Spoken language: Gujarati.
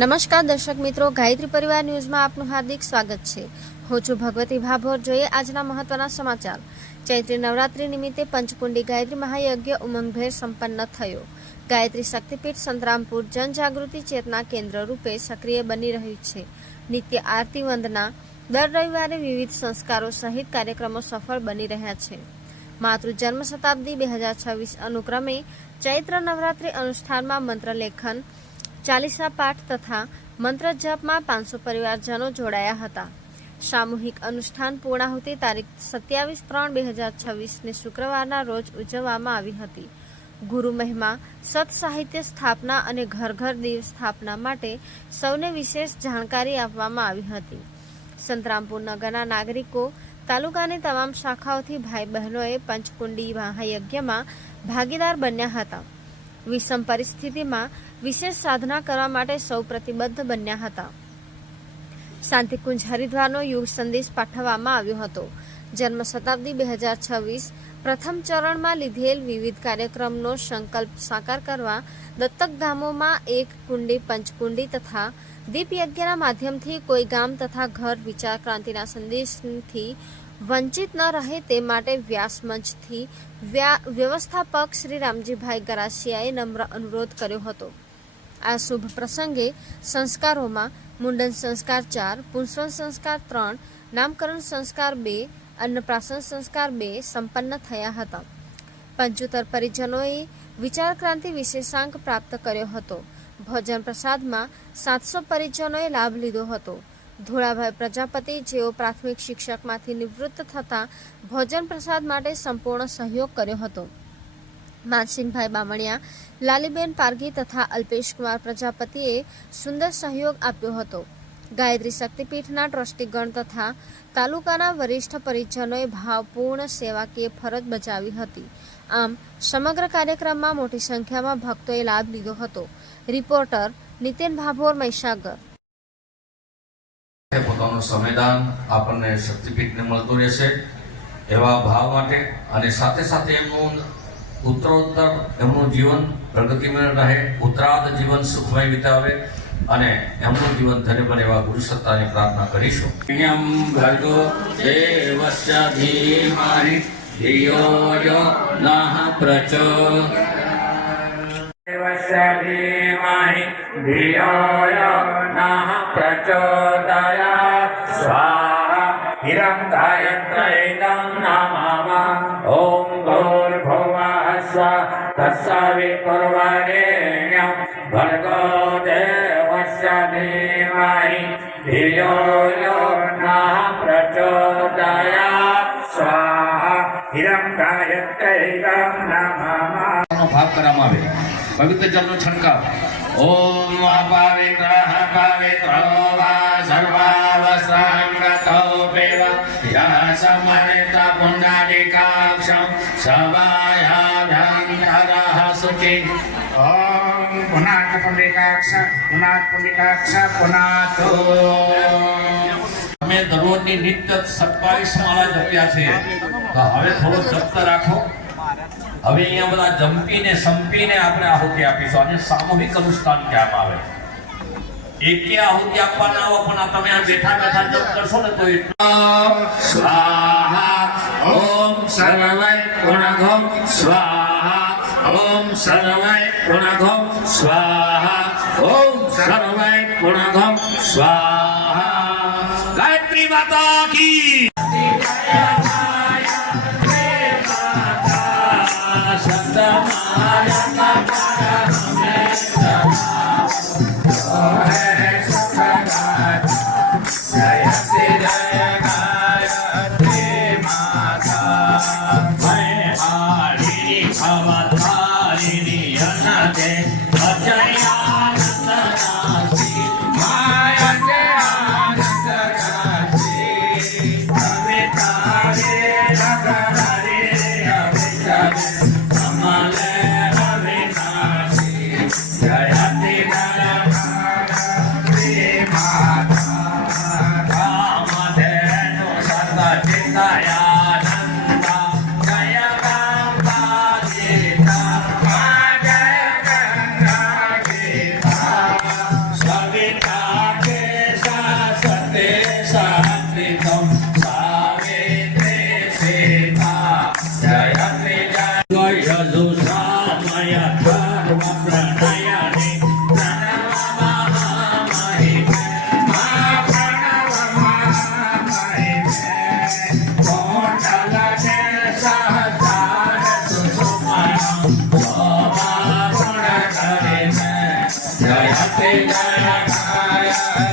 નમસ્કાર દર્શક મિત્રો, ગાયત્રી પરિવાર ન્યૂઝમાં આપનું હાર્દિક સ્વાગત છે। હું છું ભગવતી ભાભોર। જોઈએ આજના મહત્વના સમાચાર। ચૈત્રી નવરાત્રી નિમિત્તે પંચકુંડી ગાયત્રી મહાયજ્ઞ ઉમંગભેર સંપન્ન થયો। ગાયત્રી શક્તિપીઠ સંતરામપુર જનજાગૃતિ ચેતના કેન્દ્ર રૂપે સક્રિય બની રહ્યું છે। નિત્ય આરતી વંદના, દર રવિવારે વિવિધ સંસ્કારો સહિત કાર્યક્રમો સફળ બની રહ્યા છે। માતૃ જન્મ શતાબ્દી 2026 અનુક્રમે ચૈત્ર નવરાત્રી અનુષ્ઠાનમાં મંત્રલેખન, ચાલીસા પાઠ તથા મંત્ર જપમાં 500 પરિવારજનો જોડાયા હતા। સામૂહિક અનુષ્ઠાન પૂર્ણાહુતિ તારીખ 27/3/2026 શુક્રવારના રોજ ઉજવવામાં આવી હતી। ગુરુ મહિમા, સત સાહિત્ય સ્થાપના અને ઘર ઘર દીવ સ્થાપના માટે સૌને વિશેષ જાણકારી આપવામાં આવી હતી। સંતરામપુર નગરના નાગરિકો, તાલુકાની તમામ શાખાઓથી ભાઈ બહેનોએ પંચકુંડી મહાયજ્ઞમાં ભાગીદાર બન્યા હતા। વિષમ પરિસ્થિતિમાં વિશેષ સાધના કરવા માટે સૌ પ્રતિબદ્ધ બન્યા હતા। શાંતિકુંજ હરિદ્વારનો યુગ સંદેશ પાઠવવામાં આવ્યો હતો। જન્મ શતાબ્દી 2026 પ્રથમ ચરણમાં લીધેલ વિવિધ કાર્યક્રમનો સંકલ્પ સાકાર કરવા દત્તક ગામોમાં એક કુંડી પંચકુંડી તથા દીપયજ્ઞના માધ્યમથી કોઈ ગામ તથા ઘર વિચાર ક્રાંતિના સંદેશથી વંચિત ન રહે તે માટે વ્યાસ મંચથી વ્યવસ્થાપક શ્રી રામજીભાઈ ગરાસિયાએ નમ્ર અનુરોધ કર્યો હતો। આ શુભ પ્રસંગે સંસ્કારોમાં મુંડન સંસ્કાર 4, પુંસવન સંસ્કાર 3, નામકરણ સંસ્કાર 2, અન્નપ્રાશન સંસ્કાર 2 સંપન્ન થયા હતા। 75 પરિજનોએ વિચાર ક્રાંતિ વિશેષાંક પ્રાપ્ત કર્યો હતો। ભોજન પ્રસાદમાં 700 પરિજનોએ લાભ લીધો હતો। ધોળાભાઈ પ્રજાપતિ, જેઓ પ્રાથમિક શિક્ષકમાંથી નિવૃત્ત થતા ભોજન પ્રસાદ માટે સંપૂર્ણ સહયોગ કર્યો હતો। માનસિંહભાઈ બામણિયા, લાલીબેન પારગી તથા અલ્પેશકુમાર પ્રજાપતિએ સુંદર સહયોગ આપ્યો હતો। ગાયત્રી શક્તિપીઠના ટ્રસ્ટીગણ તથા તાલુકાના વરિષ્ઠ પરિજનોએ ભાવપૂર્ણ સેવાકીય ફરજ બજાવી હતી। આમ સમગ્ર કાર્યક્રમમાં મોટી સંખ્યામાં ભક્તોએ લાભ લીધો હતો। રિપોર્ટર નિતિન ભાભોર, મહીસાગર। પોતાનું સંવિધાન આપણને શક્તિપીઠને મળતું રહેશે એવા ભાવ માટે અને સાથે સાથે એમનું ઉત્તરોત્તર એમનું જીવન પ્રગતિમય રહે, ઉત્તરાર્ધ જીવન સુખમય વિતાવે અને એમનું જીવન ધન્ય બને એવા ગુરુ સત્તાની પ્રાર્થના કરીશું। ભર્ગો દેવસ્ય ધીમહિ ધિયો યો નઃ પ્રચોદયાત। દેવસ્ય ધીમહિ ધિયો યો નઃ પ્રચોદયાત। સ્વાહા હિરં ગાયત્રૈદં નમઃ। ઓમ ભૂર્ભુવઃ સ્વઃ તત્સવિતુર્વરેણ્યં ભર્ગો દેવસ્ય ધીમહિ ધિયો યો નઃ પ્રચોદયાત। સ્વાહા હિરં ગાયત્રૈદં નમઃ। ભાગ કરવામાં આવે, પવિત્ર જળનો છંટકાવ। ઓમ અપવિત્રઃ પવિત્રો વા સર્વાવસ્ત્રાંગતો પેવ યઃ સમયત પુંડરીકાક્ષં સવાયાભ્યંતરઃ શુચિ। ઓમ પુનાત પુંડરીકાક્ષ પુનાતો। અમે દરરોજની નિત્ય 27 માળા જપ્યા છે, તો હવે થોડો જપ્ત રાખો। હવે અહીંયા બધા જંપીને સંપીને આપણે આહુતિ આપીશું અને સામૂહિક અનુષ્ઠાન કહેવામાં આવે। એકે આહુતિ આપવાના આવો પણ આ તમે આ બેઠા બેઠા જપ કરશો ને તો સ્વાહા ઓમ સર્વૈ ગુણઘમ સ્વાહા ઓમ સર્વૈ ગુણઘમ સ્વાહા ઓમ સર્વૈ ગુણઘમ સ્વાહા। ગાયત્રી માતા કી ગણનાય